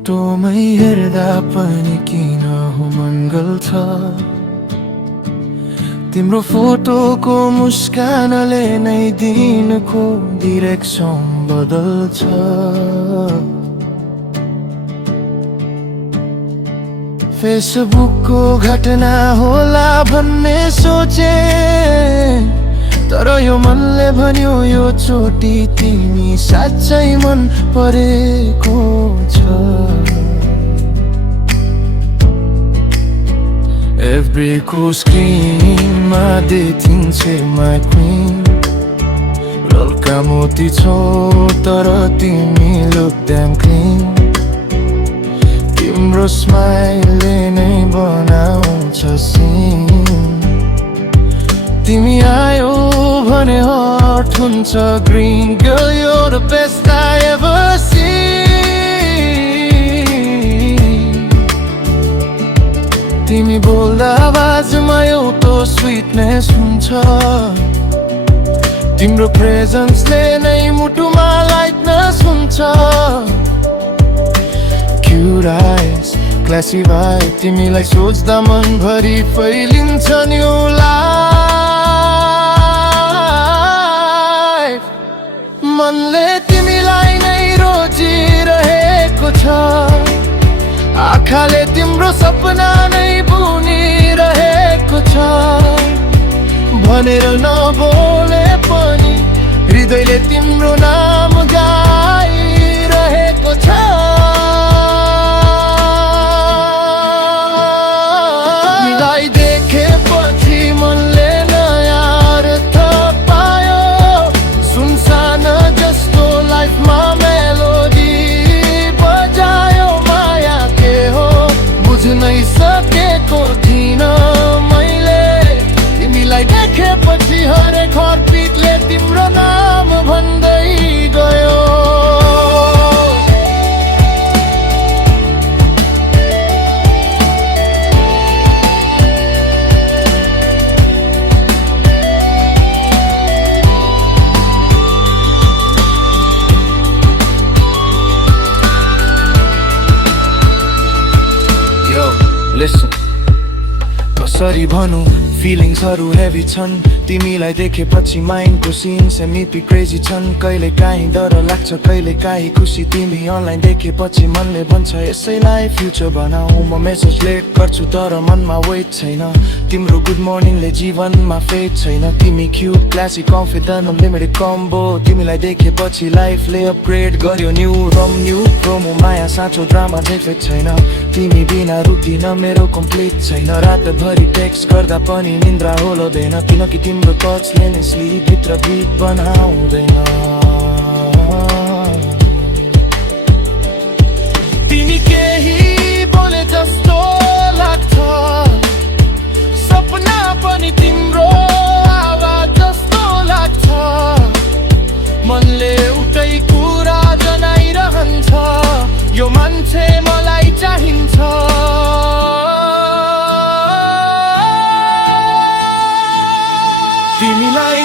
फोटोमै हेर्दा पनि किन हो मन गल्छ तिम्रो फोटोको मुस्कानले नै दिनको डिरेक्सन बदल्छ फेसबुकको घटना होला भन्ने सोचे तर यो मनले भन्यो यो चोटी तिमी साँच्चै मन परेको छ एभ्रीको स्क्रिनमा देखिन्छे माई क्वीन लल्का मोती छौ तर तिमी लुक ड्याम क्लिन तिम्रो स्माइलले नै बनाउँछ सिन तिमी आयो भने हर्ट हुन्छ green girl you're the best I ever seen तिमी बोल्दा आवाजमा एउटा स्विटनेस हुन्छ तिम्रो प्रेजेन्सले नै मुटुमा लाइटनेस हुन्छ क्युट आइज क्लासी भाइब तिमीलाई सोच्दा मनभरि फैलिन्छ न्यू लाइफ मनले तिमीलाई नै रोजिरहेको छ आँखाले तिम्रो सपना नै बुनिरहेको छ भनेर नबोले पनि हृदयले तिम्रो नाम गाइरहेको छ तिमीलाई देखेपछि मनले नयाँ अर्थ पायो सुनसान जस्तो लाइफमा मेलोडी बजायो माया के हो बुझ्नै सकेको थिइन मैले तिमीलाई देखेपछि हरेक हर्टबिटले तिम्रो नाम भन्दै गयो Listen, कसरी भनौँ फिलिङ्सहरू हेभी छन् तिमीलाई देखेपछि माइन्डको सिन सेमिपी क्रेजी छन् कहिले काहीँ डर लाग्छ कहिले काहीँ खुसी तिमी अनलाइन देखेपछि मनले भन्छ यसैलाई फ्युचर बनाऊ म मेसेज लेट गर्छु तर मनमा वेट छैन तिम्रो गुड मर्निङले जीवनमा फेट छैन तिमी cute classic confident unlimited combo तिमीलाई देखेपछि लाइफले अपग्रेड गर्यो न्यू रम न्यू प्रोमो माया साँचो ड्रामा चाहिँ फेक छैन तिमी बिना रुटिन मेरो कम्प्लिट छैन रातभरि टेक्स्ट गर्दा पनि निन्द्रा होलदैन किनकि तिम्रो टचले नै स्लिप भित्र बिट बनाउँदैन तिमी केही बोले जस्तो लाग्छ सपना पनि तिम्रो आवाज जस्तो लाग्छ मनले उतै कुरा जनाइरहन्छ यो मान्छे मलाई चाहिन्छ तिमीलाई